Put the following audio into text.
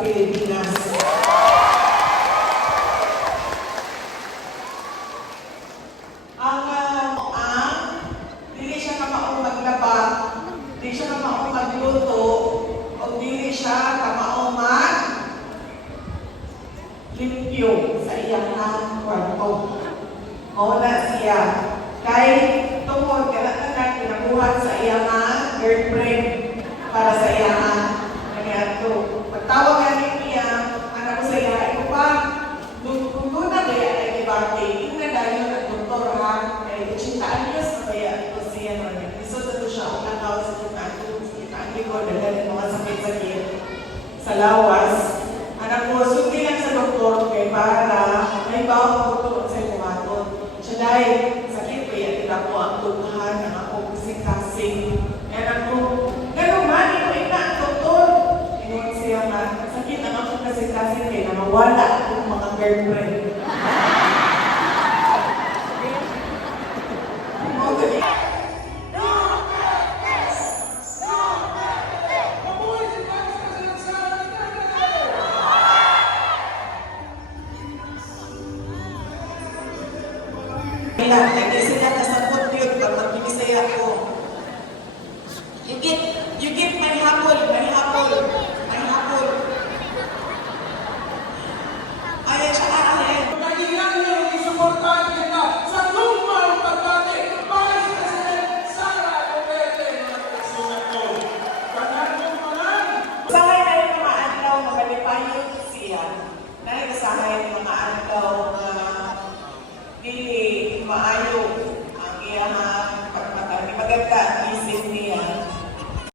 Pilipinas. Dili siya kamaong maglaba, dili siya kamaong magluto, o dili siya kamaong limpyo sa iyang kwarto. Mauna siya. Kay tungkol kanatanan pinabuhat sa iyang girlfriend para sa iyang nagato. Pagtawag nga niya, anak ko sa iya, ito pa, kung doon na kaya ay ibate, yung na dahil ng doktor ha, kay 80 anyos na kaya ito siya naman. Iso na siya, ang nakaw sa kita ko, dahil mga sakit-sakit sa lawas. Anak ko, sundi lang sa doktor kay para may bawang ko sa kumaton. Siya dahil sakit kaya tila po ang tubuhan ng akong kasing-kasing. Anak ko, gano'n man, ito ina, doktor. Ingon siya nga, sakit ang akong kasing-kasing kaya namawala ang mga girlfriend. Lagi sila kasabot yun pag magbinisaya ko. You get my hapol. Ayan siya akin. Kailangan niyo isuportahan kita sa lumang pagdati. Vice President Sara Duterte ng Pagsulat ko. Kanyang kumanan. Usahay na yung mga adlaw na malipayot siya. Usahay mga adlaw na dili maayo ang iyang pagmata. Maganda